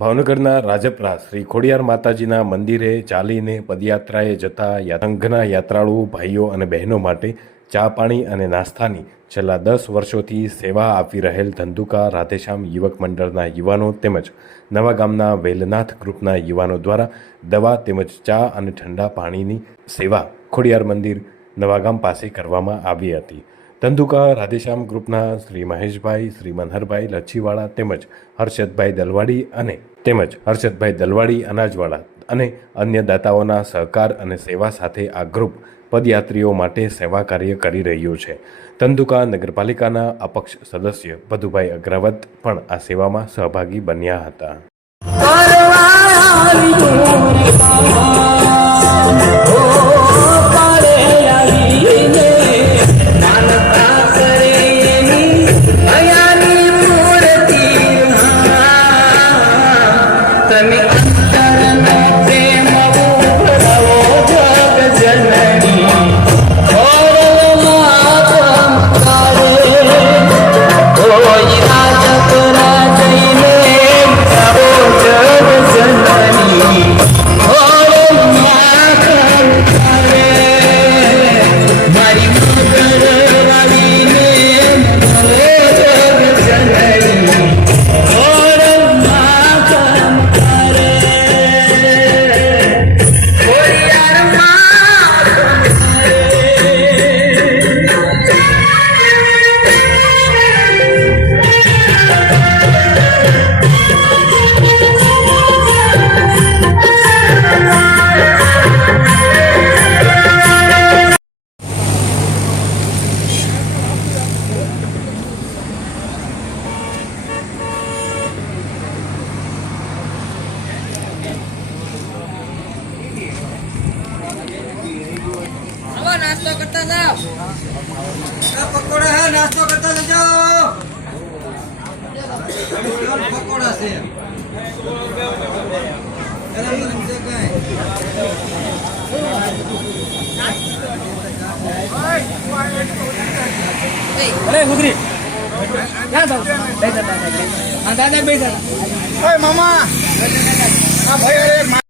ભાવનગરના રાજપરા શ્રી ખોડિયાર માતાજીના મંદિરે ચાલીને પદયાત્રાએ જતા સંઘના યાત્રાળુ ભાઈઓ અને બહેનો માટે ચા પાણી અને નાસ્તાની છેલ્લા દસ વર્ષોથી સેવા આપી રહેલ ધંધુકા રાધેશ્યામ યુવક મંડળના યુવાનો તેમજ નવા ગામના વેલનાથ ગ્રુપના યુવાનો દ્વારા દવા તેમજ ચા અને ઠંડા પાણીની સેવા ખોડિયાર મંદિર નવાગામ પાસે કરવામાં આવી હતી. ધંધુકા રાધેશ્યામ ગ્રુપના શ્રી મહેશભાઈ, શ્રી મનહરભાઈ, લચ્છીવાળા તેમજ હર્ષદભાઈ દલવાડી અને તેમજ હર્ષદભાઈ દલવાડી અનાજવાળા અને અન્ય દાતાઓના સહકાર અને સેવા સાથે આ ગ્રુપ પદયાત્રીઓ માટે સેવા કાર્ય કરી રહ્યું છે. ધંધુકા નગરપાલિકાના અપક્ષ સદસ્ય ભદુભાઈ અગ્રવત પણ આ સેવામાં સહભાગી બન્યા હતા. નાસ્તો કરતા જજો. પકોડા છે. અરે બેસા દાદા બેસા મામા. આ ભાઈ અરે